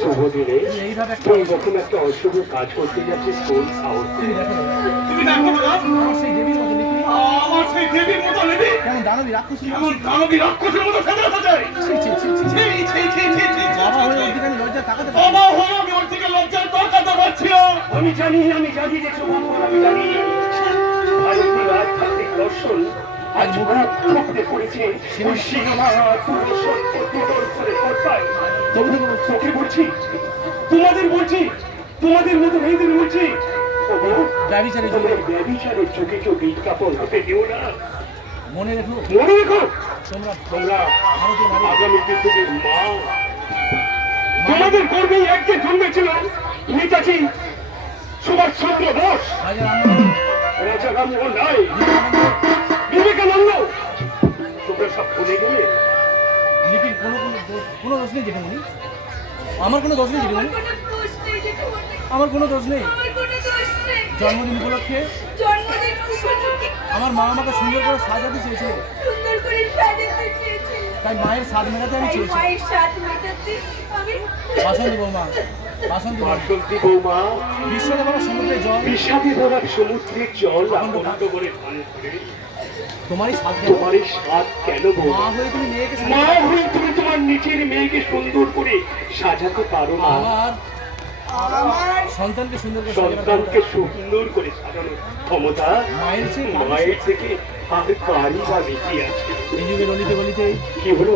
শুভদিনে তুই যখন একটা অশুভ কাজ করতে যাচ্ছিস কোন সাহস তুমি দেখো না আমার সেই দেবীর মতো লিখি আমার সেই দেবীর মতো লিখি কেমন দানবী রাক্ষসের মতো সাজা সাজায় বাবা হয়ে ওর দিকে আমি লজ্জা তাকাতে পারছি বাবা হয়ে আমি ওর দিকে লজ্জা তাকাতে পারছি না। আমি জানি যে শুভমঙ্গল আমি জানি ভারতীয় আধ্যাত্মিক দর্শন আজ মুখ ঠকতে পড়েছে ওই সিনেমার পুরুষের প্রতিদর্শনের পর্দায়। তোকে বলছি, তোমাদের মতো মেয়েদের বলছি ব্যভিচারের চোখে চোখে কাপড় হতে দিও না। মনে রেখো তোমরা আগামী পৃথিবীর মা। তোমাদের গর্বেই একজন জন্মেছিল নেতাজি সুভাষচন্দ্র বোস, রাজা রামমোহন রায়, বিবেকানন্দ। তোমরা সব ভুলে গেলে। লিপির কোনো দোষ নেই যেটা আমার কোনো দোষ নেই যেটা আমার কোনো দোষ নেই। জন্মদিন উপলক্ষে আমার মা আমাকে সুন্দর করে সাজাতে চেয়েছিল, তাই মায়ের স্বাদ মেটাতে আমি চেয়েছি। বাসন্তী বৌমা বিশ্বতে ভরা সমুদ্রের জল, তোমারই স্বাদ কেন মা হয়ে তুমি মেয়েকে তোমার নিজের মেয়েকে সুন্দর করে সাজাতে পারো না। আমার সন্তানকে সুন্দর করে সাজানোর ক্ষমতা মায়ের থেকে আর কারই বা বেশি আছে। এই যুগে গলিতে গলিতে কি হলো?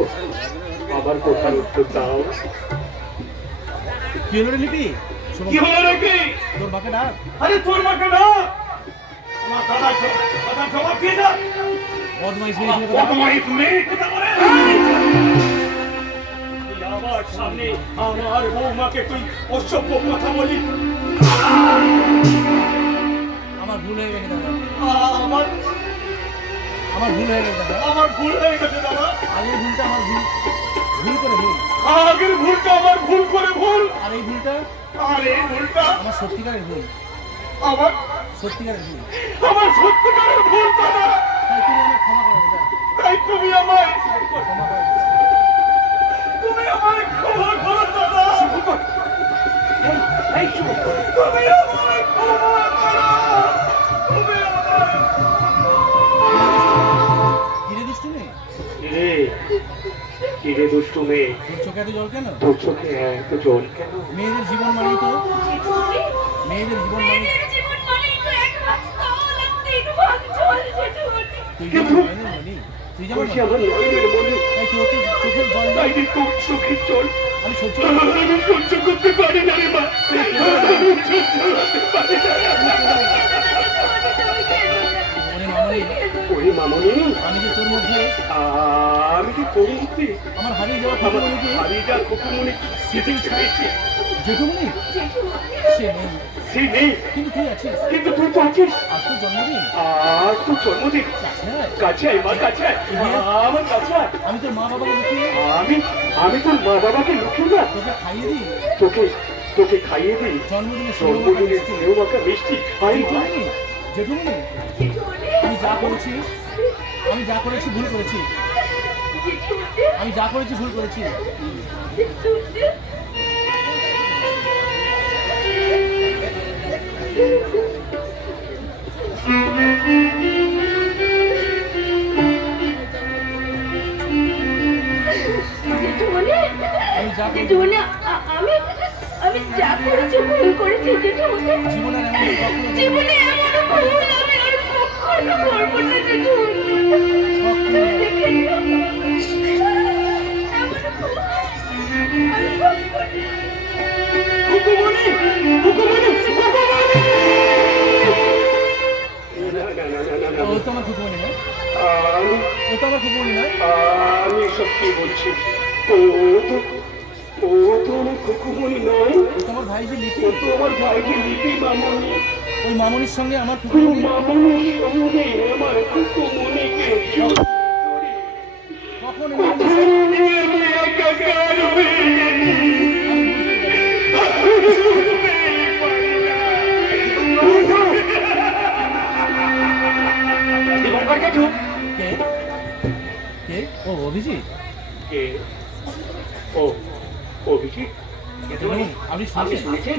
আবার কোথার উত্তর দাও। কি হলো রে লিপি? কি হলো নাকি? তোর মাকে ডাক। আরে তোর মাকে ডাক। আমার দাদা জবাব দিয়ে দাও। বদমাইশ মেয়ে কথা বলে। আমার সামনে আমার বৌমাকে তুই অসভ্য কথা বলি। আমার ভুল হয়ে গেছে দাদা, আমার ভুল হয়ে গেছে দাদা, আমার ভুল হয়ে গেছে দাদা। আগের ভুলটা আমার ভুল করে ভুল, আগের ভুলটা আমার ভুল করে ভুল, আর এই ভুলটা আমার সত্যিকারের ভুল, আমার সত্যিকারের ভুল, আমার সত্যিকারের ভুল দাদা। তাই তুমি আমায় ক্ষমা করে দাও, তাই তুমি আমায় ক্ষমা করো, ক্ষমা করে দাও। তুমি আমায় ক্ষমা করো দাদা। তুমি আমায় ক্ষমা করো। তুমি আমায় কিরে দুষ্টু মেয়ে, তোর চোখে এত জল কেন? তোর চোখে এত জল কেন? মেয়েদের জীবন মানেই তো মেয়েদের জীবন মানে তুই যেমন আমার নয়নের মনে তাই তোর চোখের জল তাই তোর চোখের জল আমি সহ্য করতে পারি না রে মা। ওরে মামনি, আমি যে তোর মধ্যে আমি কি করি আমার হারিয়ে যাওয়া খুকুমনি স্মৃতি জেঠুমনি সে নেই, কিন্তু তুই আছিস, কিন্তু তুই তো আছিস। আজ তোর জন্মদিন, আজ তো জন্মদিন। কাছে আয় মা, কাছে আয় আমার কাছে আয়। আমি তোর মা বাবাকে লুকিয়ে আমি তোর মা বাবাকে লুকিয়ে না তোকে খাইয়ে দিই, তোকে খাইয়ে দিই জন্মদিনের স্নেহ মাখা মিষ্টি। জেঠুমনি আমি যা করেছি ভুল করেছি, ভুল করেছি। আমি যা করেছি ভুল করেছি জীবনে এমন ভুল আমি আর কখনো করবো না ও তো আমার খুকুমনি না, আমি সব কি বলছি? ও তো আমার খুকুমনি নয়, তোমার ভাই যে লিপি, তো আমার ভাইকে লিপি মামনি। ওই মামনির সঙ্গে আমার মামনির সঙ্গে আমার খুকুমনিকে কখন কে? ও অভিজিৎ, ও অভিজিৎ, বলি আপনি আপনি শুনেছেন? শুনেছেন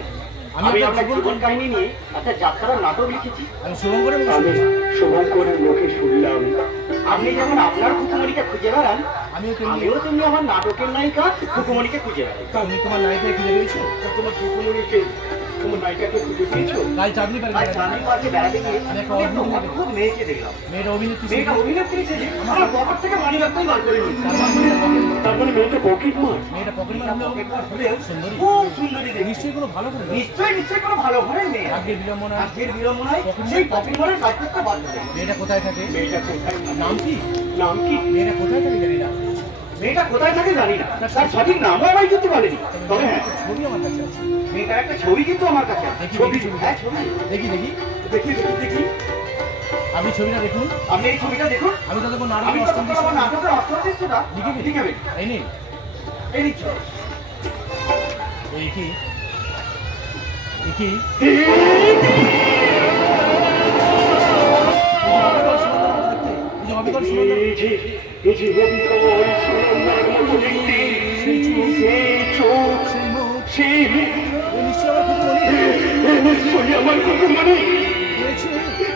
আমি আমি আপনার আপনার জীবন কাহিনী নিয়ে একটা যাত্রার নাটক লিখেছি। আমি শুভঙ্করের মুখে আমি শুনেছি। শুভঙ্করের মুখে শুনলাম আপনি যেমন আপনার খুকুমণিকে খুঁজে বেড়ান, আমিও তেমনি। আমিও তেমনি আমার নাটকের নায়িকা খুকুমণিকে খুঁজে বেড়াই। তুমি তোমার নায়িকায় খুঁজে পেয়েছো? তা তোমার খুকুমণিকে, তোমার নায়িকাকে খুঁজে পেয়েছো? কাল চাঁদনি পার্কে আজ চাঁদনি পার্কে বেড়াতে গিয়ে আমি একটা আমি একটা অদ্ভুত মেয়েকে অদ্ভুত মেয়েকে দেখলাম। মেয়েটা অভিনেত্রী ছিল। মেয়েটা অভিনেত্রী ছিল, আমার পকেট থেকে মানি ব্যাগটাই বার করে নিয়েছে। তার মানে মেয়েটা পকেট মার। তার মানে মেয়েটা পকেট মার। মেয়েটা পকেট মার হলেও পকেট মার হলেও সুন্দরী। খুব সুন্দরী দেখতে। নিশ্চয়ই কোনো ভালো করে নিশ্চয়ই কোনো ভালো ঘরের মেয়ে। ভাগ্যের বিড়ম্বনা। ভাগ্যের বিড়ম্বনায় সেই পকেট মারের কাজ করতে বাধ্য হলো। মেয়েটা কোথায় থাকে? মেয়েটা কোথায়? নাম কি? নাম কি? মেয়েটা কোথায় থাকে জানি না। মেয়েটা কোথায় থাকে জানি না, তার সঠিক নামও আমি কিন্তু বলেনি। তবে হ্যাঁ, ছবি আমার কাছে আছে। মেয়েটার একটা ছবি কিন্তু আমার কাছে আছে। দেখি, ছবি, দেখি। হ্যাঁ ছবি। দেখি দেখি দেখি দেখি দেখি। আপনি ছবিটা দেখুন। আপনি এই ছবিটা দেখুন। আমি ততক্ষণ আমি নাটকের অষ্টম ততক্ষণ আমার নাটকের অষ্টম দৃশ্যটা লিখে লিখে ফেলি। এই নেই। এই নিচ্ছি। এই কি? এই কি? এই যে অবিকল সুন্দর এই যে অবিকল সুন্দর মতো দেখতে, সেই চোখ, সেই চোখ, সেই মুখ, সেই মুখ, ও নিশ্চয়ই আমার খুকুমণি। নিশ্চয়ই আমার খুকুমণি। পেয়েছি।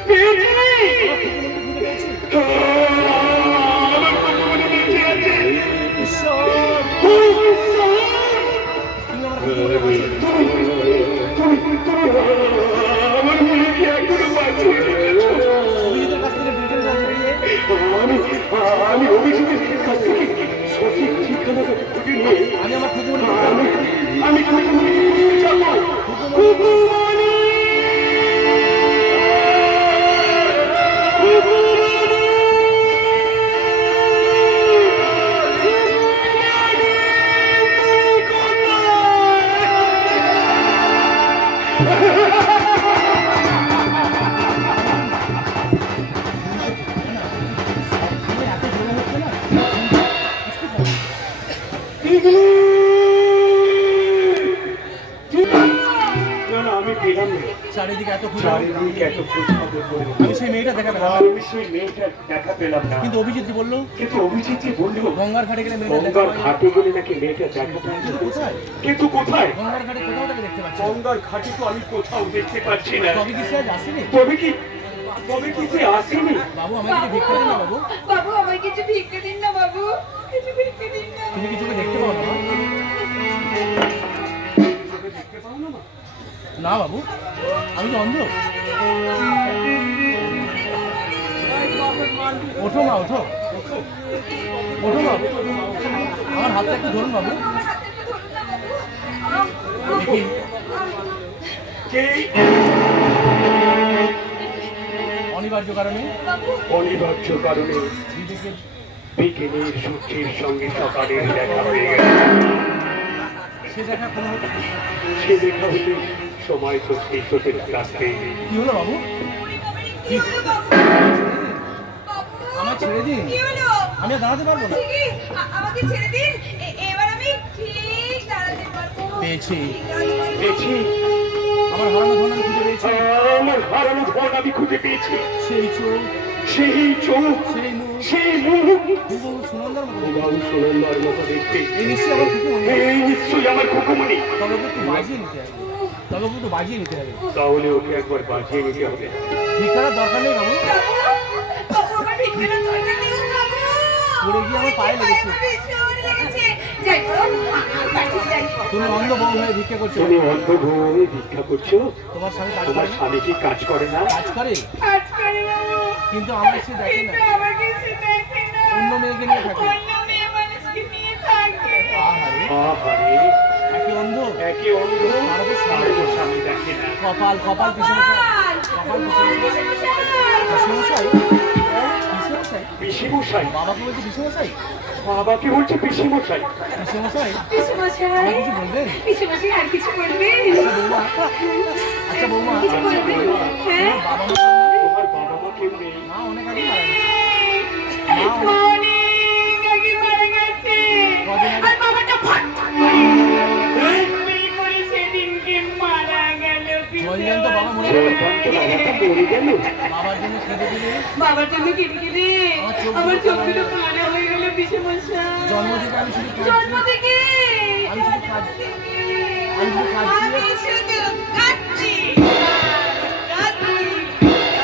পেয়েছি। আমার খুকুমণিকে খুঁজে পেয়েছি। আমার খুকুমণি বেঁচে আছে। ঈশ্বর, ও ঈশ্বর! তুমি আমার খুকুমণিকে বাঁচিয়ে দিয়েছো। আমার মেয়েকে এখনো বাঁচিয়ে রেখেছো। অভিজিতের কাছ থেকে ডিটেলস জানতে পেরে আমি অভিজিতের কাছ থেকে সঠিক ঠিকানাটা খুঁজে নিয়ে আমি আমার খুকুমণিকে আমি খুকুমণিকে খুঁজতে যাবো। খুকুমণি! এত জোরে হচ্ছে না। না না, আমি পেলাম না। চারিদিকে এত খুঁজে চারিদিকে এত খোঁজ খবর করে আমি সেই মেয়েটা দেখা পেলাম না। আমি সেই মেয়েটার দেখা পেলাম না। কিন্তু অভিজিৎ কি বললো? কিন্তু অভিজিৎ যে বললো গঙ্গার ঘাটে গেলে মেয়েটা দেখা গঙ্গার পাওয়া যায়। ঘাটে গেলে নাকি মেয়েটা দেখা পায় না। কোথায়? কিন্তু কোথায়? গঙ্গার ঘাটে কোথাও তাকে দেখতে পাচ্ছি না। গঙ্গার ঘাটে তো আমি কোথাও দেখতে পাচ্ছি না। তবে কি সে আজ আসেনি? তবে কি সে আসেনি? বাবু আমাকে কিছু ভিক্ষা দিন না বাবু। বাবু আমায় কিছু ভিক্ষা দিন না বাবু, কিছু ভিক্ষা দিন না। তুমি কিছুকে দেখতে পাও না মা? দেখতে পাও না মা? না বাবু, আমি তো অন্ধ। ওঠো মা, ওঠো ওঠো মা। আমার হাতটা একটু ধরুন বাবু। আমার হাতে একটু ধরুন না বাবু। দেখি কে? অনিবার্য কারণে বাবু অনিবার্য কারণে বিবেকের বিকেলের সূর্যের সঙ্গে সকালের দেখা হয়ে গেল। সে দেখা কোনো সে দেখা হলে সময় তো শেষ হতে রাখতে কি হলো বাবু? কি হলো বাবু? বাবু আমার ছেড়ে দিন, কি হলো? আমি আর দাঁড়াতে পারবো না। বলছি কি, আমাকে ছেড়ে দিন, এবার আমি ঠিক দাঁড়াতে পারবো। পেয়েছি। ঠিক দাঁড়াতে পারবো। পেয়েছি। আমার হারানো ধন আমি খুঁজে পেয়েছি। আমার হারানো ধন আমি খুঁজে পেয়েছি। সেই চোখ, সেই চোখ, সেই মুখ, সেই মুখ, হুবহু সুনন্দার মতো। হুবাহু সুনন্দার মতো দেখতে। এই নিশ্চয়ই আমার খুকুমণি। এই নিশ্চয়ই আমার খুকুমণি। তবে ওকে একটু বাজিয়ে নিতে হবে। তবে ওকে একটু বাজিয়ে নিতে হবে। তাহলে ওকে একবার বাজিয়ে নিতে হবে। ভিক্ষার দরকার নেই বাবু। বাবু আমার ভিক্ষাটা দরকার নেই বাবু। পড়ে গিয়ে আমার পায়ে লেগেছে। আমার ভীষণ লেগেছে। যাই বলো, বাড়ি যাই। তুমি অন্ধ বউ হয়ে ভিক্ষা করছো। তুমি অন্ধ হয়ে ভিক্ষা করছো? তোমার স্বামী কাজ তোমার করে না? স্বামী কি কাজ করে না? কাজ করে, কাজ করে বাবু। কিন্তু আমার সে দেখে না। কিন্তু আমাকে সে দেখে না। অন্য মেয়েকে নিয়ে থাকে। অন্য মেয়ে মানুষকে নিয়ে থাকে। আহারে, আহারে, একে অন্ধ, একে অন্ধ আর ওকে স্বামী। আর ওর স্বামী দেখে না। কপাল কপাল পিছমশাই। কপাল পিছমশাই। পিছমশাই? পিছমশাই? পিসিমশাই, বাবাকে বলছে পিছমশাই? বাবাকে বলছে পিসিমশাই। পিছমশাই? পিসেমশাই, আমাকে কিছু বলবেন? পিসেমশাই আর কিছু বলবেন? আচ্ছা বৌমা, কিছু বলবেন? হ্যাঁ? বাবা মা তোমার বাবা মা কেউ নেই? মা অনেক আগে মারা গেছে। মা অনেক আগে মারা গেছে। কদিন আগে? আর বাবাটা ফট করে সেদিনকে মারা গেল। জয়জান্ত বাবা মরে গেল। জয়কান্ত বাবাটা মরে গেল। বাবার জন্য কেঁদে দিলে। বাবার জন্য কেটে কেটে আমার চোখ দুটো কানা হয়ে গেল পিসেমশাই। জন্ম থেকে আমি শুধু জন্ম কাঁদছি। থেকে আমি শুধু কাঁদছি। আমি শুধু খাচ্ছি আমি শুধু কাঁদছি কাঁদছি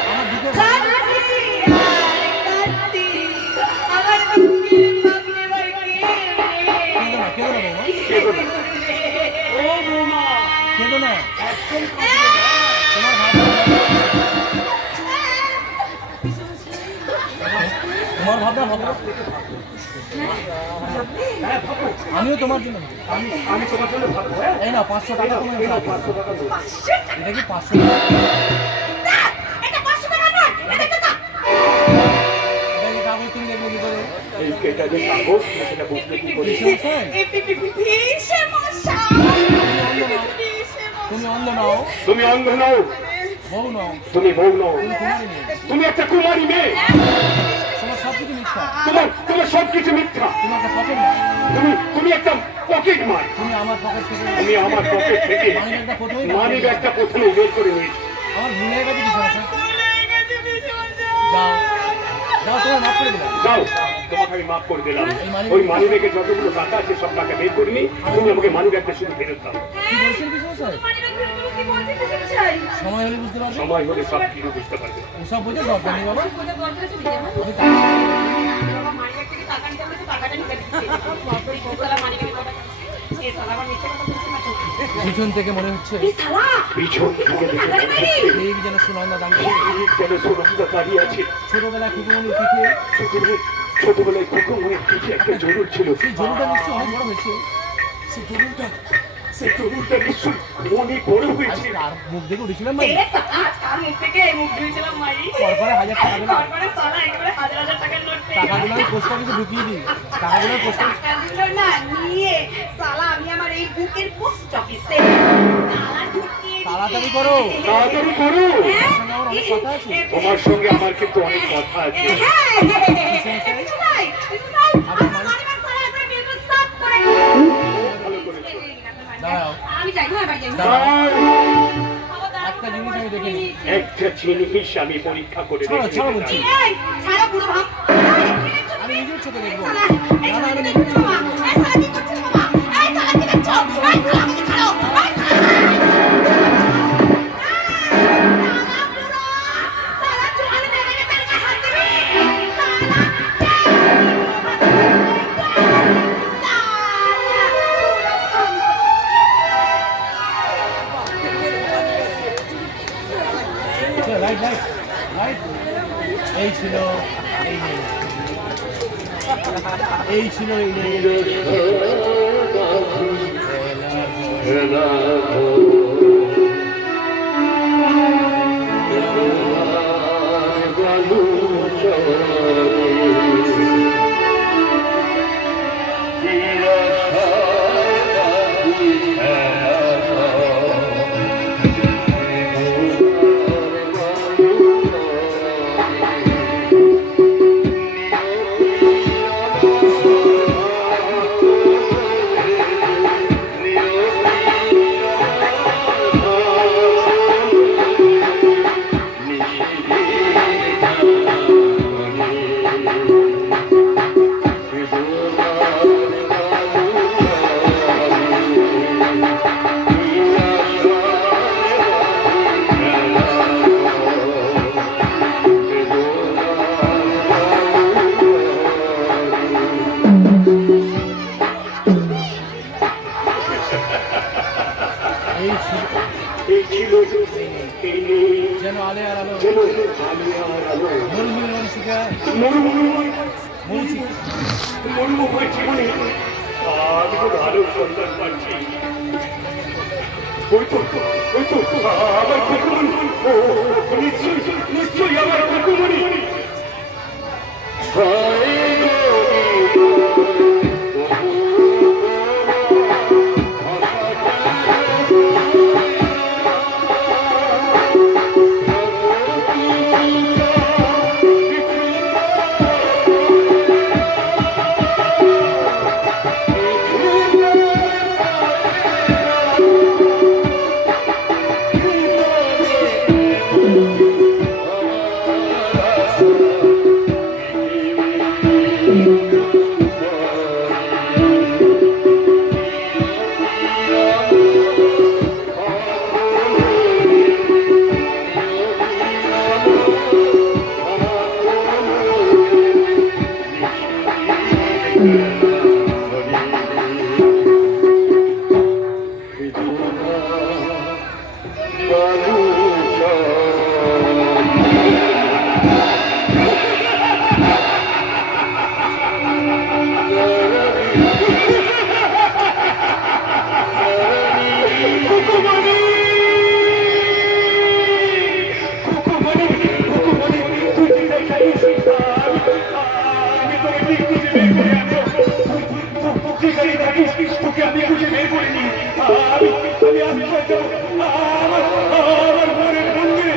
আমার দুটো কাঁদছি আর কাঁদছি আমার দুঃখের ভাবলে ভাই কেঁদো না বৌমা কেঁদো না। ও বৌমা, কেঁদো না একদম কাঁদবে না। তোমার ভাবনা ভাবো হ্যাঁ, ভাবো। আমিও তোমার জন্য আমি তোমার জন্য ভাববো, হ্যাঁ? এই না 500 টাকা তোমার এই নাও 500 টাকা দাও। 500 টাকা এটা কি 500 টাকা এটা 500 টাকা নয় এটা টাকা এটা কি কাগজ তুমি দেখলে কি করে এটা যে কাগজ, সেটা বুঝতে কি করে? পিসে মশাই তুমি অন্ধ নাও তুমি অন্ধ নও, বউ নাও তুমি বউ নও, তুমি কুমারী মেয়ে তুমি একটা কুমারী মেয়ে, তোমার সব কিছু মিথ্যা তোমার সবকিছু মিথ্যা, তুমি একটা পকেট মার তুমি একটা পকেট মার, তুমি আমার পকেট থেকে তুমি আমার পকেট থেকে মানি ব্যাগটা প্রথমে বের করে নিয়েছি। আমার ভুলে গেছে কিছু আছে যাও যাও তোমার মাফ করে দিলাম যাও, তোমাকে আমি মাফ করে দিলাম। এই মানি- ওই মানি ব্যাগে যতগুলো টাকা আছে সব টাকা বের করে নি, তুমি আমাকে মানি ব্যাগটা শুধু ফেরত দাও। কি বলছেন কিছু স্যার সময় হলে বুঝতে পারবে সময় হলে সব কিছু বুঝতে পারবে। ওসব বোঝে দরকার নেই বাবা আমি পিছন থেকে মনে হচ্ছে পিছন থেকে দেখে মনে হচ্ছে এই যেন সুনন্দা দাঁড়িয়ে এই যেন সুরক্ষা দাঁড়িয়ে আছে। ছোটবেলা খুকুমনির পিঠে ছোটবেলায় কুকুমের কিছু একটা জরুর ছিল। সেই জমিটা নিশ্চয়ই অনেক বড় হয়েছে সেই জরুরটা নিশ্চয় অনেক বড় হয়েছে। আজকে আর মুখ দেখে উঠেছিলাম ভাই পরপরে 1000 টাকা দিলাম টাকাগুলো আমি পোস্ট অফিসে ঢুকিয়ে দিই টাকাগুলো পোস্ট অফিস তাড়াতাড়ি করো তাড়াতাড়ি করো, আমার অনেক কথা আছে তোমার সঙ্গে আমার কিন্তু অনেক কথা আছে। ভালো করে দাঁড়াও আমি যাই না বাড়ি যাই একটা জিনিস আমি দেখে নিই একটা জিনিস আমি পরীক্ষা করে ছাড়ো দেখতে ছাড়ো চাই। বলছি এই ছাড়া পুরো ভাব আমি নিজের চোখে দেখবো শালা, এই না না শালা আমি কি নিজের দেখছো চোখে বাবা? দেখবো এই শালা কি করছিস বাবা? এই শালা কি দেখছো? এই শালা আমাকে ছাড়ো। এই শালা চোখানে মেরে মেরে মেরে হাত দিবি। রাইট রাইট রাইট এই ছিল এই নেই এই ছিল এই নেই এই ছিল এই ছিল এই নেই, যেন আলে আর আলো যেন আমি আর আলো মরুভূমি মরুশিকা মরুময় মরুশিকা মরুময় জীবনে আমি তো ভালো সন্তান পাচ্ছি। ওই তো আমার কুকুমনি, নিশ্চয়ই আমার কুকুমনি। তোকে আমি খুঁজে বের করিনি। আমি আশ্রয় দেবো আমার মনের মন্দিরে,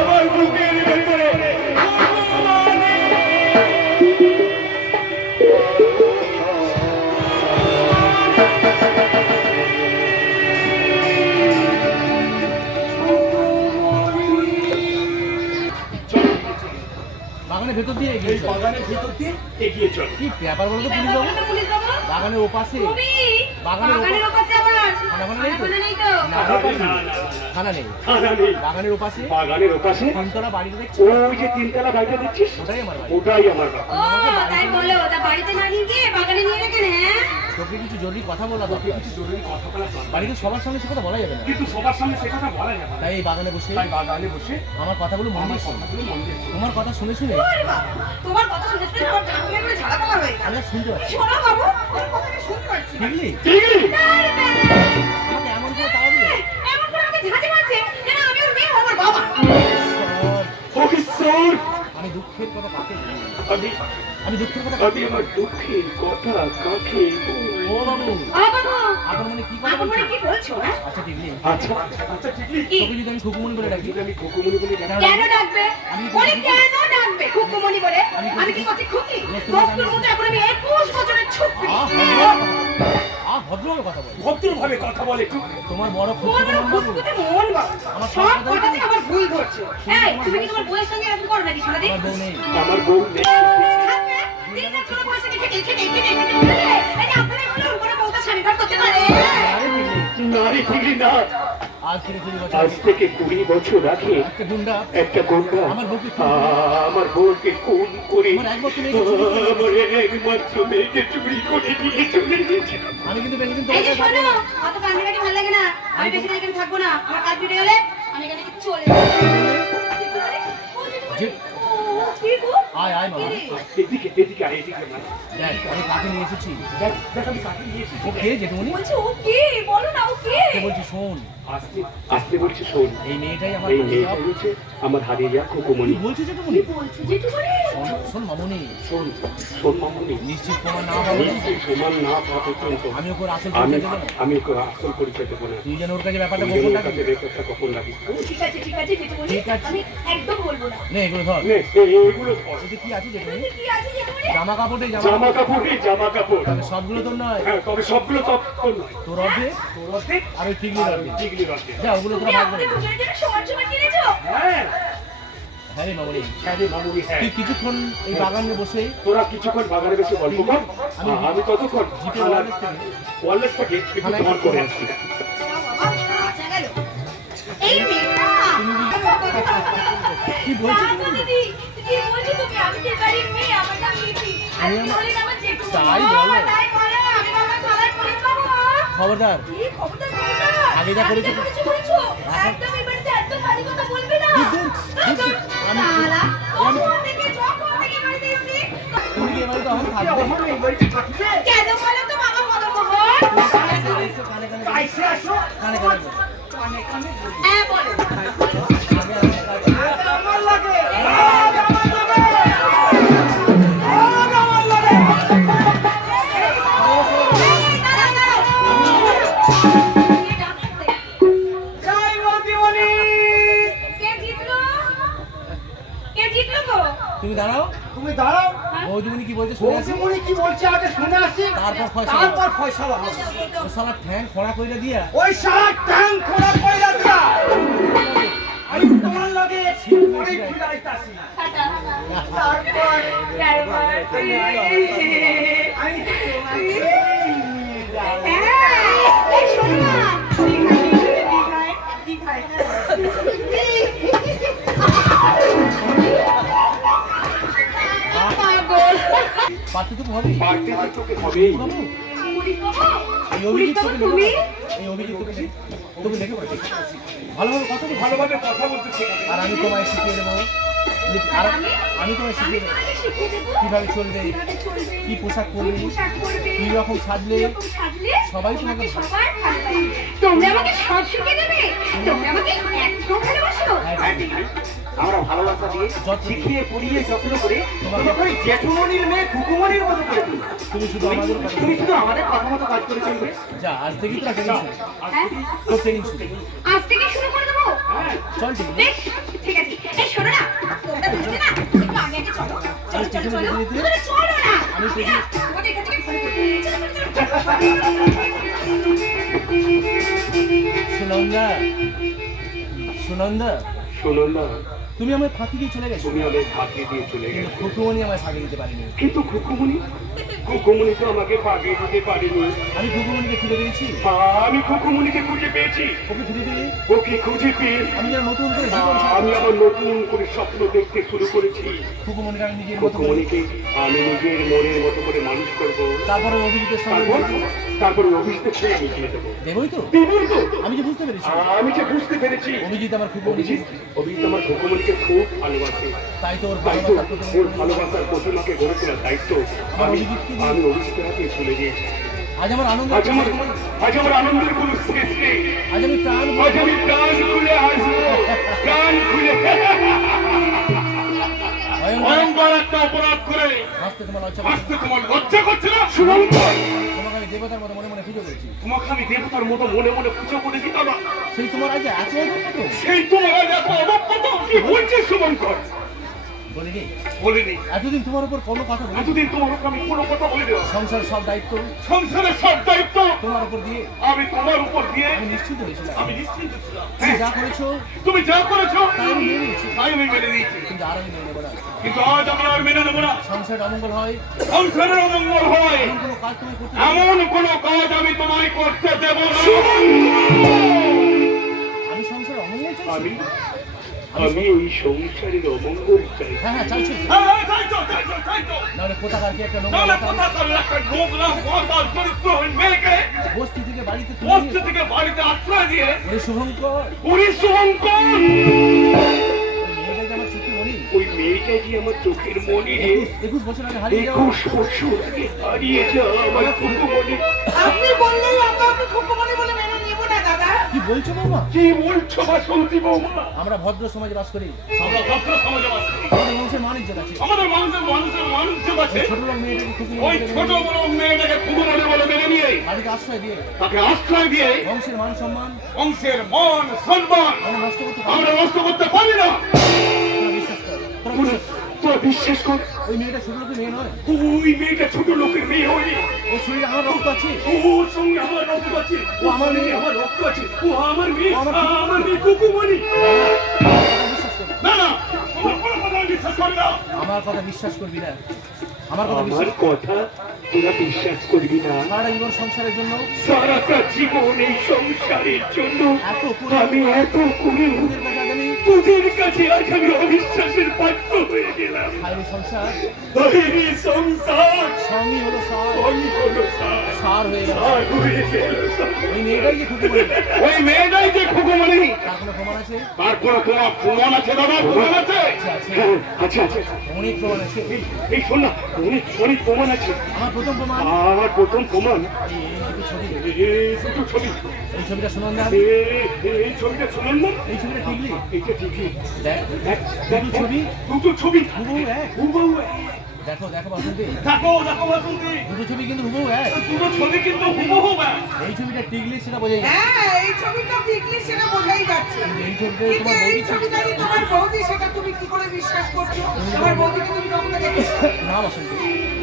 আমার বুকের ভেতরে। বাগানের ভেতর দিয়ে এগিয়ে এই চল। বাগানের ভিতর দিয়ে এগিয়ে চল। কি ব্যাপার বলতো পুলিশ বাবু? পুলিশ বাবু বাগানের ওপাশে তুমি বাগানের বাগানের ওপাশে আবার খানা নেই তো? খানা নেই তো? না, খানা নেই। থানা নেই। বাগানের ওপাশে বাগানের ওপাশে তিনতলা বাড়িটা দেখছি, ওই যে তিনতলা বাড়িটা দেখছিস, ওটাই আমার বাড়ি। ওটাই আমার বাড়ি। ও তাই বলো, তা বাড়িতে না নিয়ে গিয়ে বাগানে নিয়ে রেখে হ্যাঁ? তোকে কিছু জরুরি কথা বলা তোকে দরকার। কিছু জরুরি কথা বলা দরকার। বাড়িতে সবার সামনে সে কথা বলা যাবে না, কিন্তু সবার সামনে সে কথা বলা যাবে না। তাই এই বাগানে বসে তাই বাগানে বসে আমার কথাগুলো মন আমার দিয়ে শোন। কথাগুলো মন দিয়ে শোন। তোমার কথা শুনে শুনে ওরে বাবা, তোমার কথা শুনে শুনে আমার ঠাকুরের করে ঝাড়া পালা হয়ে গেল। আমি আর শুনতে পাচ্ছি। শোনো বাবু, তোমার কথা আমি শুনতে পাচ্ছি না। বুঝলি? ঠিকই। আমাকে এমন করে তাড়া দিলে? এমন করে আমাকে ঝাঁঝি মারছে যেন আমি ওর মেয়ে ও আমার বাবা। ঈশ্বর, ঈশ্বর, আমি দুঃখের কথা কাকে বলবো? আমি আমি দুঃখের কথা আমি আমার দুঃখের কথা কাকে বলবো? ও বাবু, বাবু, আপন মানে কি কথা আপন মানে বলছো? কি বলছো হ্যাঁ? আচ্ছা ঠিকই, আচ্ছা আচ্ছা ঠিকই। কি? তোকে যদি আমি খুকুমনি বলে ডাকি, যদি আমি কুকুমনি বলি ডাকি, কেন ডাকবে? বলে কেন ডাকবে? খুকুমনি বলে? আমি কি করছি খুকি? দস্তুর মতো এখন আমি 21 বছরের ছোকরি। ভদ্রভাবে কথা বল। ভদ্রভাবে কথা বলে একটু। তোমার বড় তোমার খুকুমনি বাবু, খুকুতে মন বাবা। আমার সব সব কথা কথাতে আমার ভুল ধরছো। এই, তুমি কি তোমার বউয়ের সঙ্গে এরকম করো নাকি সারাদিন? আমার বউ নেই। আমার বউ নেই। থাকবে? দিনরাত কোনো বউয়ের সঙ্গে খেটে, খেটে, খেটে, খেটে, খেটে। এই যে আপনারাই বললেন, কোনো বউটা স্বামী ঘর করতে পারে। আরে ঠিকই, না রে ঠিকই না। আজ থেকে 20 বছর আজ আগে থেকে 20 বছর আগে একটা গুন্ডা একটা গুন্ডা আমার বউকে খুন আমার বউকে খুন করে আমার একমাত্র মেয়েকে চুরি করে নিয়ে আমার একমাত্র মেয়েকে চুরি করে নিয়ে চলে গেছে। আমি কিন্তু বেশিদিন এই তোমার যে কাছে শোনো, থাকবো না। অত কান্নাকাটি ভালো লাগে না। আমি বেশি দিন এখানে থাকবো না। আমার কাজ ফিরে গেলে আমি এখানে থেকে চলে যাবো। যে- কি গো? আয় আয় মামা, এদিকে এদিকে আয়, এদিকে না। দেখ আমি কাকে নিয়ে এসেছি। দেখ দেখ আমি কাকে নিয়ে এসেছি। ও কে যেটুকুনি? বলছে ও কে? বলো না ও কে? কে বলছি শোন, আস্তে আস্তে বলছি শোন, এই মেয়েটাই আমার এই কাছে মেয়েটা যাও। হচ্ছে আমার হারিয়ে যাওয়া কি কুকুমনি। বলছো যেটুকুনি? বলছে যেটুকুনি? শোন, শোন মামুনি, শোন শোন মামুনি, নিশ্চিত তোমার না পাবো না। সমান না পাওয়া পর্যন্ত আমি ওকে আসল আমি পরিচয় দেবো না। আমি ওকে আসল পরিচয় দেবো না। তুই যেন ওর কাছে ব্যাপারটা তুই গোপন যেন ওর রাখবি। কাছে রেকর্ডটা কখন রাখিস। ঠিক আছে যেটুকুনি। ঠিক আছে। আমি একদম বলবো না। নে এগুলো ধর। হ্যাঁ। নে, এগুলো ধর। এতে কি আছে যেটুকুনি? কি আছে যেটুকুনি? জামা কাপড়ে জামা জামা কাপড়। কাপড় এই জামা কাপড়। তবে সবগুলো তোর নয়, হ্যাঁ তবে সবগুলো তো তোর নয়। তোর অর্ধেক তোর অর্ধেক আর ওই ঠিকই আর অর্ধেক। টিকলি অর্ধেক। যা ওগুলো তুমি তোরা ভাগ আমাদের করে নে। দুজনের জন্য সমান সমান কিনেছো? হ্যাঁ হ্যাঁ রে মামুনি, হ্যাঁ রে মামুনি হ্যাঁ। তুই কিছুক্ষণ এই বাগানে বসে তোরা কিছুক্ষণ বাগানে বেশি গল্প কর, আমি ততক্ষণ জিপে ওয়ালেট থেকে ওয়ালেট থেকে একটু থানায় ধর করে আসছি। যাও বাবা, আচ্ছা গেল। এই মেয়েটা। কি বলছো না তো তুমি? দিদি, কি বলছো তুমি? আমি যে বাড়ির মেয়ে, আমার নাম লিপি। আর আমি তুমি আমার- বললেন আমার জেঠু। তাই বলো। তাই বলো, আমি বাবা সালার পুলিশ বাবু। খবরদার, কি খবরদার খবরদার? আগে যা করেছো করেছো। এখন- একদম এই বাড়িতে একদম বাজে কথা বলবে না। দূর, দূর, আমি- শালা, আমি- কখন থেকে যখন থেকে বাড়িতে এসেছি, তুমি কি এবারে তো এখন থাকবে? কেন বলো তো বাবা মদনমোহন? এসো, কানে কানে বলো। কানে কানে বলো। হ্যাঁ বলো। আমি আমার কাছে- এই, দাঁড়াও, দাঁড়াও। কে ডাকছে? কে জিতলো? কে জিতলো গো? তুমি দাঁড়াও, তুমি দাঁড়াও, বৌদিমণি কি বলছে শুনে আসি, বৌদিমণি কি বলছে আগে শুনে আসি, তারপর ফয়সালা। তারপর ফয়সালা হবে। ও শালা ঠ্যাং খোঁড়া কইরা দিয়া ওই সারা ট্যাং খোলা কইরা দিয়া আমি তোমার লগে ওই ফিরাইতাছি না। টাটা। তারপর তারপর আমি তোমাকে নিয়ে যাব। এই শোনো না, দীঘায়। পাগল। পার্টি তো হবে পার্টি তোকে হবেই। বাবু পুলিশ বাবু, এই পুলিশ অভিজিৎ বাবু তোকে তুমি? নেবো না। এই অভিজিৎ তোকে দেখে পড়েছি ভালোভাবে কথা বল, ভালোভাবে কথা বলতে শেখাবে। আর আমি তোমায় শিখিয়ে দেবো, আর আমি তোমায় শিখিয়ে দেবো কিভাবে চলবে, কি পোশাক পরবে, কি রকম সাজলে সবাই তোমাকে তোমরা আমাকে সব শিখিয়ে দেবে, তোমরা আমাকে এত ভালোবাসো। আমরা ভালোবাসা দিয়ে যত্ন- শিখিয়ে পড়িয়ে যত্ন করে তোমাকে- তোমাকে ওই জেঠুমনির মেয়ে খুকুমনির মতো করে তুলি। তুমি শুধু আমাদের কথা তুমি শুধু আমাদের কথা মতো কাজ করে চলবে। যা আজ থেকেই তোরা ট্রেনিং শুরু, হ্যাঁ? তোর ট্রেনিং শুরু, আজ থেকে শুরু করে দেবো। চল ঠিক আছে। বেশ, ঠিক আছে। এই শোনো না, তোমরা দুজনে না একটু আগে আগে চলো। চলো, চলো, চলো। তোমরা চলো না। আমি আমি না, তোমাদের এখান থেকে ফোন করবো। চলো, চলো, চলো। সুনন্দা, সুনন্দা, শোনো না, তুমি আমার ফাঁকি দিয়ে চলে গেছো, তুমি আমাদের ফাঁকি দিয়ে চলে কিন্তু গেছো। খুকুমনি আমায় ফাঁকি দিতে পারিনি। কিন্তু খুকুমনি তো আমাকে ফাঁকি দিতে পারিনি। আমি খুকুমনিকে খুঁজে পেয়েছি, আমি খুকুমনিকে খুঁজে পেয়েছি। ওকে খুঁজে পেয়ে ওকে খুঁজে পেয়ে আমি যেন নতুন করে জীবন আমি আবার নতুন করে স্বপ্ন দেখতে শুরু করেছি। খুকুমনিকে আমি নিজের মতো করে, খুকুমনিকে আমি নিজের মনের মতো করে মানুষ করবো। তারপরে অভিজিতের সঙ্গে তারপরে অভিষেক ছেড়ে মিশিয়ে দেবো। দেবই তো, দিবই তো। আমি যে বুঝতে পেরেছি আমি যে বুঝতে পেরেছি অভিজিৎ আমার খুকুমনিকে, অভিজিৎ আমার খুকুমনিকে খুব ভালোবাসে। তাই তো ওর তাই তো ভালোবাসার প্রতি ওর ভালোবাসার প্রতিমাকে গড়ে তোলার দায়িত্ব আমি অভিজিৎকে হাতে চলে গিয়েছি। আজ আমার আনন্দ, আজ আমার আনন্দের কোনো শেষ নেই। আজ আমি প্রাণ আজ আমি প্রাণ খুলে আসবো, প্রাণ খুলে। ভয়ঙ্কর একটা অপরাধ করে হাসতে তোমার লজ্জা আসতে তোমার লজ্জা করছে না? শুভঙ্কর, তোমাকে আমি দেবতার মতো মনে মনে পুজো করেছি, তোমাকে আমি দেবতার মতো মনে মনে পুজো করে দিতাম না। সেই তোমার আজ এত অধপত সেই তোমার আজ এত অবজ্ঞত কি বলছিস শুভঙ্কর? বলিনি, বলিনি। এতদিন তোমার উপর কোনো কথা বলিনি, এতদিন তোমার উপর আমি কোনো কথা বলে দেওয়া সংসারের সব দায়িত্ব সংসারের সব দায়িত্ব তোমার উপর দিয়ে আমি তোমার উপর দিয়ে আমি নিশ্চিত হয়েছিলাম। আমি নিশ্চিন্ত ছিলাম। তুমি যা করেছো তুমি যা করেছো তাই আমি মেনে নিয়েছি, তাই আমি মেনে নিয়েছি। কিন্তু আর আমি মেনে নেবো না। কিন্তু আজ আমি আর মেনে নেবো না। সংসারের অমঙ্গল হয়, সংসারের অমঙ্গল হয় এমন কোনো কাজ তুমি করতে দেবে না। এমন কোনো কাজ আমি তোমায় করতে দেব না। আমি সংসারের অমঙ্গল চাইছি, আমি আমি এই সংসারের অমঙ্গল চাই। হ্যাঁ হ্যাঁ চাইছি, তাই তো। নাহলে কোথাকার কি একটা নাহলে নোংরা কোথাকার একটা নোংরা মশার চরিত্রহীন মেয়েকে বস্তি থেকে বাড়িতে তুলে বস্তি নিয়ে থেকে বাড়িতে আশ্রয় দিয়ে ওই শুভঙ্কর, ওরে শুভঙ্কর, ওই মেয়েটা যে আমার চোখে মনি, ওই মেয়েটা কি আমার চোখের মনি রে? 21 বছর আগে হারিয়ে যাওয়া, 21 বছর আগে হারিয়ে যাওয়া আমার খুকুমনি। আপনি বললেই আমরা ওকে খুকুমনি বলে মেনে নিব না দাদা। কি বলছো মামা? কি বলছো বাসন্তী বৌমা? আমরা ভদ্র সমাজে বাস করি, আমরা ভদ্র সমাজে বাস করি। আমাদের বংশের মানিজ্য আছে, আমাদের মানুষের মানুষ আছে। ছোট লোক মেয়েটাকে খুব ওই ছোট বড় মেয়েটাকে খুকুমনি বলে মেনে নিয়ে বাড়িতে আশ্রয় দিয়ে তাকে আশ্রয় দিয়ে বংশের মান সম্মান বংশের মান সম্মান আমরা নষ্ট করতে পারি আমরা নষ্ট করতে পারি না। না। তোরা বিশ্বাস কর, তোরা বিশ্বাস কর। তোরা বিশ্বাস কর, ওই মেয়েটা ছোট লোকের মেয়ে নয়, ওই মেয়েটা ছোট লোকের মেয়ে হয়নি। ওর শরীরে আমার রক্ত আছে, ওর সঙ্গে আমার রক্ত আছে, ও আমার মেয়ে। আমার রক্ত আছে, ও আমার মেয়ে, ও আমার- আমার মেয়ে কুকুমনি। বিশ্বাস করবি, না না, তোমার কোনো কথা আমি বিশ্বাস করি না। আমার কথা বিশ্বাস করবি না, আমার কথা আমার বিশ্বাস কথা তোরা বিশ্বাস করবি না। সারা জীবন সংসারের জন্য সারাটা জীবন এই সংসারের জন্য এত করে আমি এত করে তোদের কাছে আজ আমি তোদের কাছে আজ আমি অবিশ্বাসের পাত্র হয়ে গেলাম। খাইনি সংসার, এই সংসার সঙ্গী হলো সার, সবই হলো সার, সার হয়ে গেল। সার হয়ে গেল। ওই মেয়েটাই যে খুব বলে, ওই মেয়েটাই যে খুকুমনি, তার কোনো প্রমাণ আছে? তার কোনো তোমার প্রমাণ আছে দাদা? প্রমাণ আছে? আছে। হ্যাঁ, আছে আছে। অনেক প্রমাণ আছে। এই শোন না, অনেক অনেক প্রমাণ আছে। আমার প্রথম প্রমাণ আমার প্রথম প্রমাণ এই দুটো ছবি, এই দুটো ছবি। এই ছবিটা সুনন্দা, এই ছবিটা শুনুন না, এই ছবিটা টিকলি, এটা ঠিকই। দেখ দেখ, দুটো ছবি দুটো ছবি হুবহু এক। হুবহু এক। দেখো দেখো বাসন্তী, দেখো দেখো বাসন্তী, দুটো ছবি কিন্তু হুবহু এক। দুটো ছবি কিন্তু হুবহু এক। এই ছবিটা টিকলি সেটা বোঝাই যাচ্ছে, হ্যাঁ, এই ছবিটা দেখলে সেটা বোঝাই যাচ্ছে। কিন্তু এই ছবিটা কিন্তু তোমার এই বৌদি ছবি ছবিটা যে তোমার বৌদি, সেটা তুমি কি করে বিশ্বাস করছো? তোমার বৌদিকে তুমি কখনো দেখেছো? না বাসন্তী,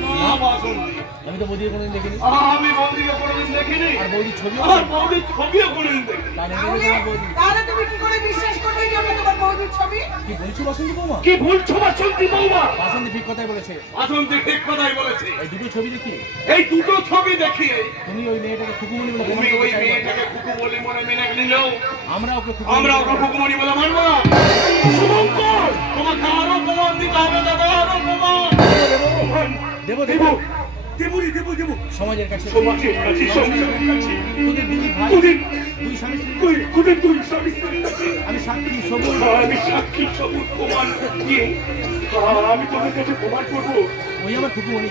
না বাসন্তী, আমি তো বৌদিকে কোনোদিন দেখিনি, আমি বৌদিকে কোনোদিন দেখিনি, আর বৌদির ছবিও আর বৌদির ছবিও কোনোদিন দেখিনি। তাহলে তাহলে তোমার বৌদি। তাহলে তুমি কি করে বিশ্বাস করবে যে ওটা তোমার বৌদির ছবি? কি বলছো বাসন্তী বৌমা? কি বলছো বাসন্তী বৌমা? বাসন্তী ঠিক কথাই বলেছে, বাসন্তী ঠিক কথাই বলেছে। এই দুটো ছবি দেখি এই দুটো ছবি দেখিয়ে তুমি ওই মেয়েটাকে খুকুমনি বলে প্রমাণ তুমি করতে ওই চাইবে, মেয়েটাকে কুকুমনি মনে মেনে নিলেও আমরা ওকে আমরা ওকে কুকুমনি বলে মানবো না। শুভঙ্কর, তোমাকে আরো প্রমাণ দিতে হবে দাদা, আরো প্রমাণ। দেবো দেব দেবো দেবুরি দেব দেব সমাজের কাছে, সমাজের কাছে, সংসারের কাছে। তোদের দুই ভাই কোদিন দুই স্বামী স্ত্রী কোদিন তুই স্বামী স্ত্রী আমি সাক্ষী সবুজ আমি সাক্ষী সবুজ প্রমাণ দিয়ে আমি তোদের কাছে প্রমাণ করবো ওই আমার খুকুমণি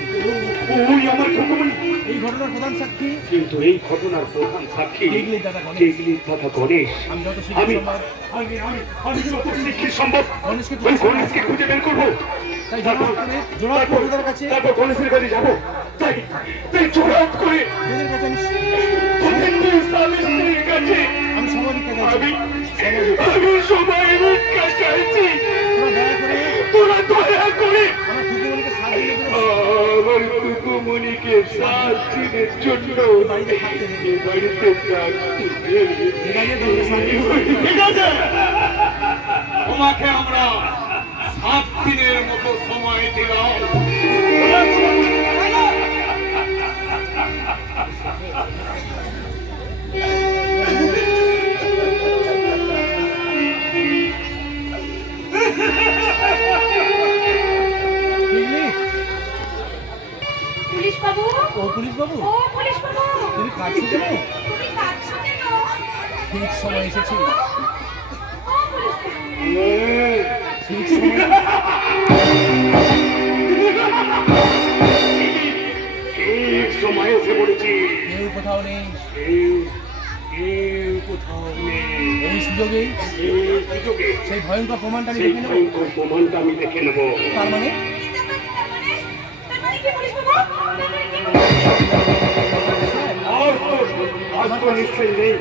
ওই আমার হুকুমনি। এই ঘটনার প্রধান সাক্ষী কিন্তু এই ঘটনার প্রধান সাক্ষী টেগলির দাদা গণেশ। টেগলির দাদা গণেশ। আমি যত শীঘ্র আমি সম্ভব আমি আমি আমি যত শিগগির সম্ভব গণেশকে ওই গণেশকে খুঁজে বের করবো। তাই জোড়াত করে জোড়াত কাছে তারপর গণেশের কাছে যাবো। তাই তাই জোড়াত করে তোদের কাছে তোদের দুই স্বামী স্ত্রীর কাছে আমি সমাধিকা আমি চাইছি আমি সময় ভিক্ষা চাইছি। তোরা দয়া করে তোরা দয়া করে আমার খুকুমণিকে সাথ দিলে তোরা আমার হুকুমনিকে সাত দিনের জন্য বাড়িতে থাকতে দেবে। এ বাড়িতে থাকতে দেবে। ঠিক আছে, তোমাকে আমরা 7 দিনের মতো সময় দিলাম। টেগলি, পুলিশ বাবু ও পুলিশ বাবু ও পুলিশ বাবু তুমি কাঁদছো কেন? তুমি কাঁদছো কেন? ঠিক সময় এসেছি ও পুলিশ বাবু ঠিক সময় ঠিক সময় এসে পড়েছি। কেউ কোথাও নেই কেউ কেউ কোথাও নেই। এই সুযোগেই এই সুযোগে সেই ভয়ঙ্কর প্রমাণটা আমি সেই দেখে নেব। ভয়ঙ্কর প্রমাণটা আমি দেখে নেব। তার মানে তার মানে কি পুলিশ বাবু? তার মানে কি পুলিশ আর তো নিশ্চয় নেই।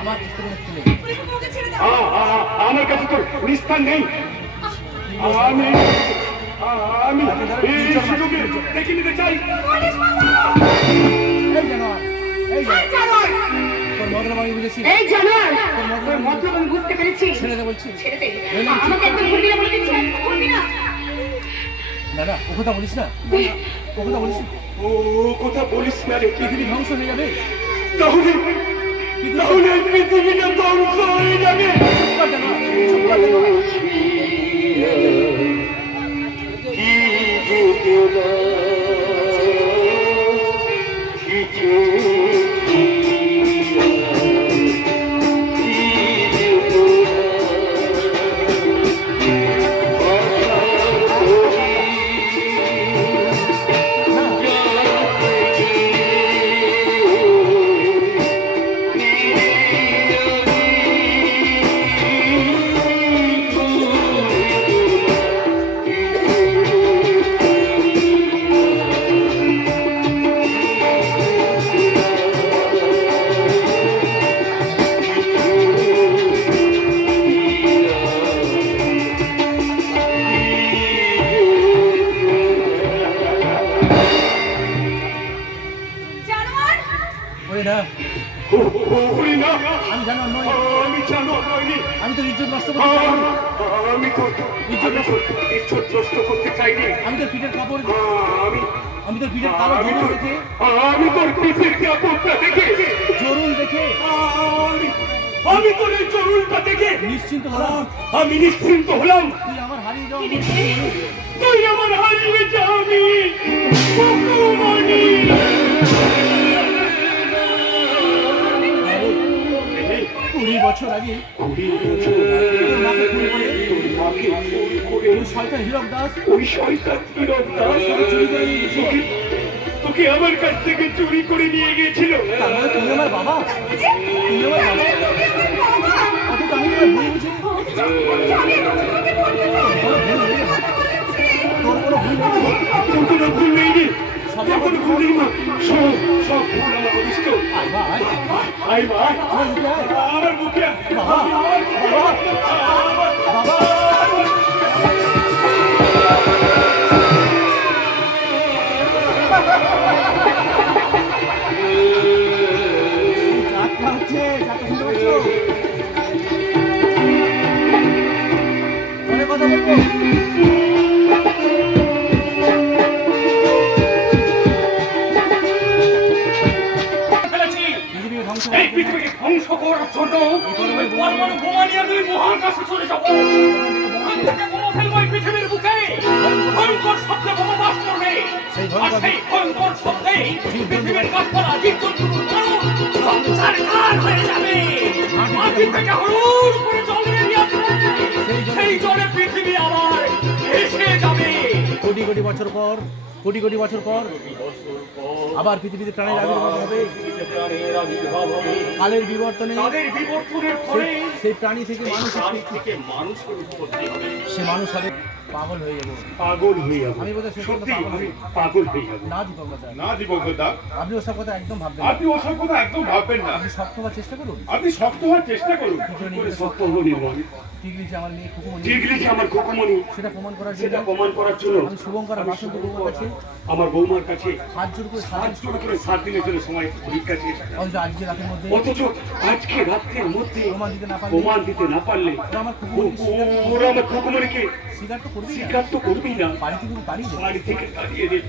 আমার স্ত্রী নেই বাবুকে ছেড়ে দাও। আমার কাছে তো নিস্তার নেই। আমি আমি এই সুযোগে দেখে নিতে চাই। পুলিশ বাবু এই জানোয়ার এই এই জানোয়ার তোর মদন আমি বুঝেছি এই জানোয়ার তোর মতলব আমি বুঝতে পেরেছি। ছেড়ে দে বলছি ছেড়ে দে আমাকে একদম ভুলবি না বলে দিচ্ছি ভুলবি না। না না ও কথা বলিস না ও কথা বলিস না। ও কথা বলিস না রে। পৃথিবী ধ্বংস হয়ে যাবে তাহলে তাহলে পৃথিবীটা ধ্বংস হয়ে যাবে। চুপ কর জানোয়ার চুপ কর জানোয়ার জানোয়ার ওরে না ওরে না, আমি জানোয়ার নই আমি জানো নইনি। আমি তো ইজ্জত নষ্ট করতে চাইনি আমি তো ইজ্জত নষ্ট করতে চাইনি। আমি তোর পিঠের কাপড় আমি আমি তোর পিঠের কালো জরুন দেখে আমি তোর পিঠের কাপড়টা দেখে জরুন দেখে আমি তোর এই জরুরটা দেখে নিশ্চিন্ত হলাম আমি নিশ্চিন্ত হলাম। তুই আমার হারিয়ে যাওয়া তুই আমার হারিয়ে যাবি হুকুমনি। 20 বছর আগে 20 বছর তোর মাকে খুন করে তোর মাকে খুন করে ওই শয়তান হীরক দাস ওই শয়তান হীরক দাস চুরি করে নিয়ে গেছিল। তোকে আমার কাছ থেকে চুরি করে নিয়ে গিয়েছিল। তার মানে তুমি আমার বাবা তুমি আমার বাবা তুমি আমার বাবা। অথচ আমি তোমার ভুল বুঝি আমি তোমাকে বলতে চাই। তোর কোনো ভুল নেই তোর কোনো ভুল নেই তোর কোনো ভুল নেই রে। তোর কোনো ভুল নেই মা। সব সব ভুল আমার অভিষ্ট। আয় মা আয় আয় মা, আমার বুকে আয় আমার বুকে আয়। বাবা বাবা বাবা যাত্রা হচ্ছে যাত্রা শুনতে পাচ্ছ অনেক কথা বলবো ফেলেছি। পৃথিবী ধ্বংস এই পৃথিবীকে ধ্বংস করার জন্য ওই পরমাণু বোমা নিয়ে আমি মহাকাশে চলে যাবো। ওখান থেকে বোমা ফেলবো এই পৃথিবীর বুকে। ভয়ঙ্কর শব্দে বোমা বাস করবে। সেই আর সেই ভয়ঙ্কর শব্দেই পৃথিবীর গাছপালা জীবজন্তুর মানুষ সংসার কাল হয়ে যাবে। মাটি থেকে হুড় করে জল বেরিয়ে আসবে। সেই জলে পৃথিবী আবার ভেসে যাবে। কোটি কোটি বছর পর আবার পৃথিবীতে প্রাণের আবির্ভাব হবে। প্রাণের আবির্ভাব হবে। কালের বিবর্তনে তাদের বিবর্তনের ফলে সেই প্রাণী থেকে মানুষ প্রাণী থেকে মানুষের উৎপত্তি হবে। সে মানুষ হবে। পাগল হয়ে যাবো। পাগল হয়ে যাবো। আমি বোধহয় শেষ পর্যন্ত সত্যি পাগল আমি হয়ে যাবো। পাগল হয়ে যাবো। না দীপঙ্করদা, না দিবঙ্গতা, আপনি ওসব কথা একদম ভাববেন না। আপনি ওসব কথা একদম ভাববেন না। আপনি শক্ত হওয়ার চেষ্টা করুন। আপনি শক্ত হওয়ার চেষ্টা করুন। করে সত্য হলো নির্মল। টিকলি যে আমার মেয়ে খুকুমনি, যেগুলি যে আমার খোকামণি, সেটা প্রমাণ করার সেটা জন্য প্রমাণ করার জন্য আমি শুভঙ্কর আর বাসন্তী বৌমার কাছে আমার বৌমার কাছে হাত জোর করে সাহায্য সাহায্য করে 7 দিনের জন্য সময় পরীক্ষা চেয়েছিলাম। অথচ আজকে রাতের মধ্যে অথচ আজকে রাত্রের মধ্যে প্রমাণ দিতে না পারলে প্রমাণ দিতে না পারলে ওরা আমার খুকুমনি ওরা আমার খোকামণিকে স্বীকার তো করবেই না। স্বীকার তো করবেই না। বাড়ি থেকে তাড়িয়ে দেবে। বাড়ি থেকে তাড়িয়ে দেবে।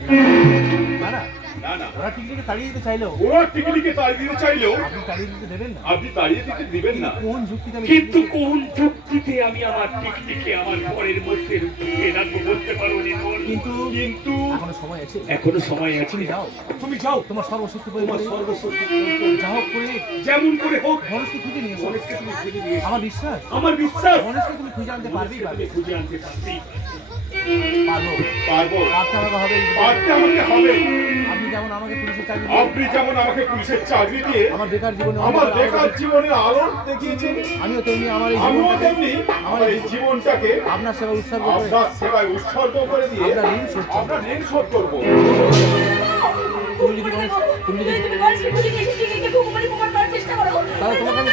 না না, না না, ওরা টিকলিকে তাড়িয়ে দিতে চাইলেও ওরা টিকলিকে তাড়িয়ে দিতে চাইলেও আপনি তাড়িয়ে দিতে দেবেন না। আপনি তাড়িয়ে দিতে দিবেন না। কোন যুক্তিতে আমি কিন্তু কোন যুক্তিতে আমি আমার টিকটিকে আমার ঘরের মধ্যে লুকিয়ে রাখবো বলতে পারো নির্মল। কিন্তু এখনো সময় আছে। এখনো সময় আছে। তুমি যাও, তুমি যাও, তোমার সর্বশক্তি প্রয়োগ তোমার করে সর্বশক্তি যা হোক করে যেমন করে হোক গণেশকে খুঁজে নিয়ে এসো। গণেশকে তুমি খুঁজে নিয়ে এসো। আমার বিশ্বাস আমার বিশ্বাস গণেশকে তুমি খুঁজে আনতে পারবেই তুমি পারবে। খুঁজে আনতে পারবেই। পারবো। পারবো, পারতে আমাকে হবে। পারতে আমাকে হবে। আপনি যেমন আমাকে পুলিশের চাকরি আপনি যেমন আমাকে পুলিশের চাকরি দিয়ে আমার বেকার জীবনে আমার অন্ধকার বেকার আলো- জীবনে আলো দেখিয়েছেন, আমিও তেমনি আমার এই আমিও জীবনটাকে তেমনি আমার এই জীবনটাকে আপনার সেবা উৎসর্গ করে আপনার সেবায় উৎসর্গ করে দিয়ে আপনার ঋণ শোধ করব। আমরা ঋণ শোধ করবো। তুমি যদি গণেশ তুমি যদি তুমি গণেশকে খুঁজে নিয়ে এসে টিকলিকে খুকুমনি প্রমাণ করার চেষ্টা করো। তাহলে তোমাকে আমি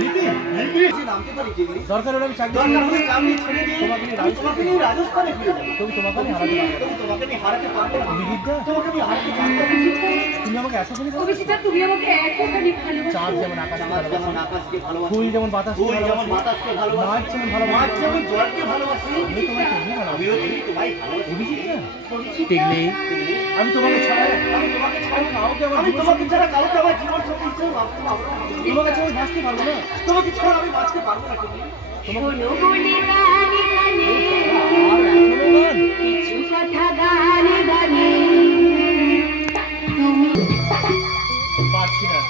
লিপি লিপি, দরকার হলে আমি চাকরি দরকার হলে চাকরি ছেড়ে দিয়ে তোমাকে নিয়ে আমি তোমাকে নিয়ে রাজস্থানে ফিরে যাবো। তবু তোমাকে আমি হারাতে পারবো না। তোমাকে আমি হারাতে পারবো না। অভিজিৎদা, তোমাকে আমি হারাতে পারবো না। তুমি আমাকে এতখানি ভালোবাসো? অভিজিৎদা, তুমি আমাকে এতখানি ভালোবাসো। চাঁদ যেমন আকাশকে আমার যেমন ভালোবাসে, আকাশকে ভালোবাসি, ফুল যেমন বাতাসকে ফুল যেমন ভালোবাসে, বাতাসকে ভালোবাসি, মাছ যেমন মাছ ভালোবাসে, যেমন জলকে ভালোবাসি, আমি তোমায় তেমনি ভালোবাসি। আমিও তুমি তোমায় ভালোবাসি। অভিজিৎদা, অভিজিৎদা, টিকলি, আমি তোমাকে ছাড়া আমি তোমাকে ছাড়া কাউকে আমার আমি জীবন তোমাকে ছাড়া কাউকে আমার জীবন সঙ্গী হিসেবে ভাবতে পারবো না। তোমার কাছে আমি বাঁচতে পারবো না। তোমাকে ছাড়া আমি বাঁচতে পারবো না। তুমি শোনো বলে গানে গানে, আর এখনো গান? কিছু কথা গানে গানে। তুমি পারছি না,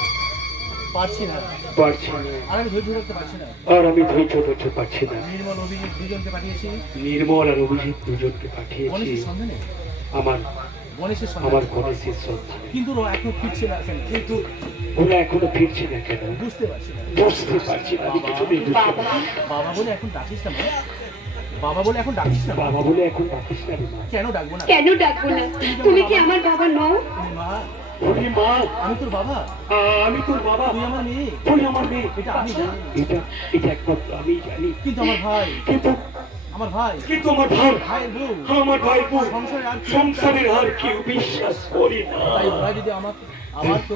পারছি না, পারছি না। আর আমি ধৈর্য ধরতে পারছি না। আর আমি ধৈর্য ধরতে পারছি না। নির্মল অভিজিৎ দুজনকে পাঠিয়েছি নির্মল আর অভিজিৎ দুজনকে পাঠিয়েছি গণেশের সন্ধানে, আমার গণেশের আমার সন্ধানে, গণেশের সন্ধানে। কিন্তু ওরা এখনো ফিরছে না কেন? কিন্তু ওরা এখনো ফিরছে না কেন? বুঝতে পারছি না। বুঝতে পারছি না। আমি কিছুতেই বুঝতে পারছি না। বাবা বলে এখন ডাকিস না মা, বাবা বলে এখন ডাকিস না মা। বাবা বলে এখন ডাকিস না রে মা। কেন ডাকবো না? কেন ডাকবো না? তুমি কি আমার বাবা নও? তুমি মা, ওরে মা, আমি তোর বাবা, আমি তোর বাবা, তুই আমার মেয়ে, তুই আমার মেয়ে। এটা আমি জানি। এটা এটা একমাত্র আমি জানি। কিন্তু আমার ভাই, কিন্তু আমার ভাই, কিন্তু আমার ভাই, ভাইয়ের বউ, আমার ভাই বোন সংসারে আর কেউ- সংসারের আর কেউ বিশ্বাস করি না। তাই ওরা যদি আমার তোকে